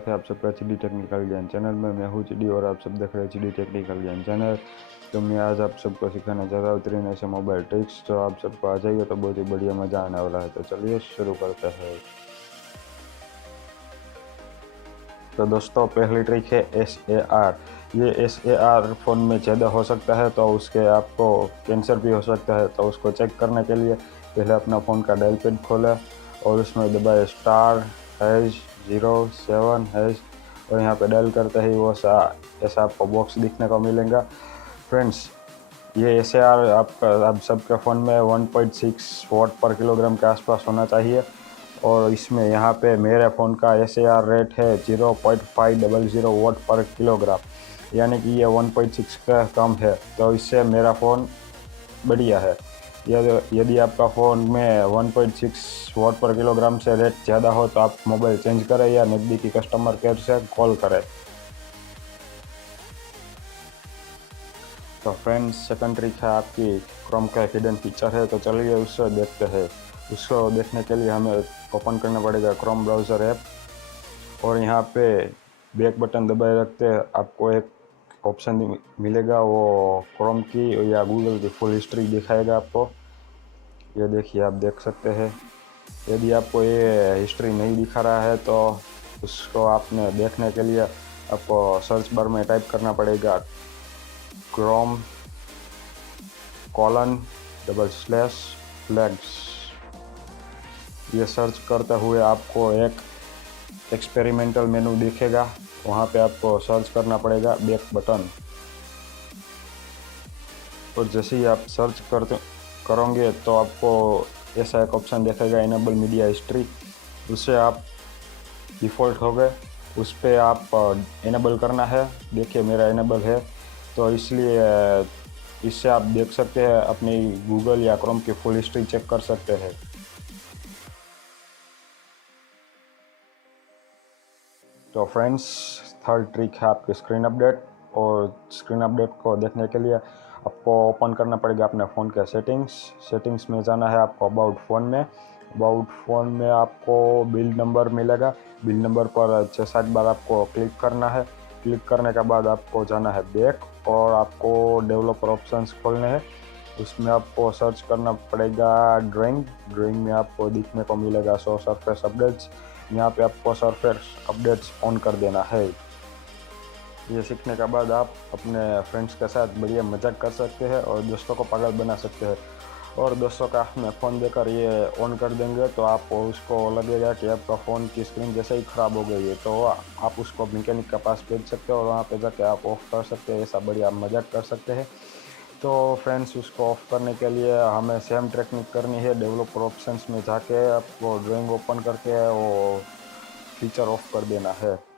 स्वागत है आप सबका GD टेक्निकल ज्ञान चैनल में। मैं हूँ GD और आप सब देख रहे हैं GD टेक्निकल ज्ञान चैनल। तो मैं आज आप सबको सिखाना चाहता हूँ 3 ऐसे मोबाइल ट्रिक्स जो आप सबको आ जाइए तो बहुत ही बढ़िया मज़ा आने वाला है। तो चलिए शुरू करते हैं। तो दोस्तों पहली ट्रिक है SAR। ये SAR फ़ोन में ज़्यादा हो सकता है तो उसके आपको कैंसर भी हो सकता है। तो उसको चेक करने के लिए पहले अपना फ़ोन का डायल पैड खोलें और उसमें दबाए *#0 7# और यहाँ पे डायल करते ही वो ऐसा आपको बॉक्स दिखने को मिलेगा। फ्रेंड्स, ये SAR आप सबके फ़ोन में 1.6 वाट पर किलोग्राम के आसपास होना चाहिए और इसमें यहाँ पे मेरे फ़ोन का SAR रेट है 0.500 वाट पर किलोग्राम, यानी कि ये 1.6 का कम है। तो इससे मेरा फ़ोन बढ़िया है। यदि आपका फ़ोन में 1.6 वाट पर किलोग्राम से रेट ज़्यादा हो तो आप मोबाइल चेंज करें या नज़दीकी कस्टमर केयर से कॉल करें। तो फ्रेंड्स, सेकंड ट्रिक है आपकी क्रोम का हिडन फीचर है। तो चलिए उससे देखते हैं। उसको देखने के लिए हमें ओपन करना पड़ेगा क्रोम ब्राउज़र ऐप और यहाँ पे बैक बटन दबाए रखते हैं आपको एक ऑप्शन मिलेगा, वो क्रोम की या गूगल की फुल हिस्ट्री दिखाएगा आपको। ये देखिए, आप देख सकते हैं। यदि आपको ये हिस्ट्री नहीं दिखा रहा है तो उसको आपने देखने के लिए आपको सर्च बार में टाइप करना पड़ेगा chrome:/flags। ये सर्च करते हुए आपको एक एक्सपेरिमेंटल मेनू दिखेगा, वहाँ पे आपको सर्च करना पड़ेगा बैक बटन। और जैसे ही आप सर्च करोगे तो आपको ऐसा एक ऑप्शन दिखेगा इनेबल मीडिया हिस्ट्री। उससे आप डिफ़ॉल्ट हो गए, उस पर आप इनेबल करना है। देखिए मेरा इनेबल है, तो इसलिए इससे आप देख सकते हैं, अपनी गूगल या क्रोम की फुल हिस्ट्री चेक कर सकते हैं। तो फ्रेंड्स, थर्ड ट्रिक है आपकी स्क्रीन अपडेट। और स्क्रीन अपडेट को देखने के लिए आपको ओपन करना पड़ेगा अपने फ़ोन के सेटिंग्स में जाना है आपको अबाउट फ़ोन में आपको बिल्ड नंबर मिलेगा। बिल्ड नंबर पर 6-7 बार आपको क्लिक करना है। क्लिक करने के बाद आपको जाना है बैक और आपको डेवलपर ऑप्शंस खोलने हैं। उसमें आपको सर्च करना पड़ेगा ड्राइंग में आपको दिखने को मिलेगा शो सरफेस अपडेट्स। यहाँ पे आपको सरफेस अपडेट्स ऑन कर देना है। ये सीखने के बाद आप अपने फ्रेंड्स के साथ बढ़िया मजाक कर सकते हैं और दोस्तों को पागल बना सकते हैं। और दोस्तों का हाथ में फ़ोन देकर ये ऑन कर देंगे तो आप उसको लगेगा कि आपका फ़ोन की स्क्रीन जैसे ही ख़राब हो गई है, तो आप उसको मैकेनिक के पास भेज सकते हो और वहाँ पे जाके आप ऑफ़ कर सकते हैं। ऐसा बढ़िया मजाक कर सकते हैं। तो फ्रेंड्स, उसको ऑफ़ करने के लिए हमें सेम टेक्निक करनी है। डेवलपर ऑप्शंस में जाके आपको ड्राइंग ओपन करके वो फीचर ऑफ कर देना है।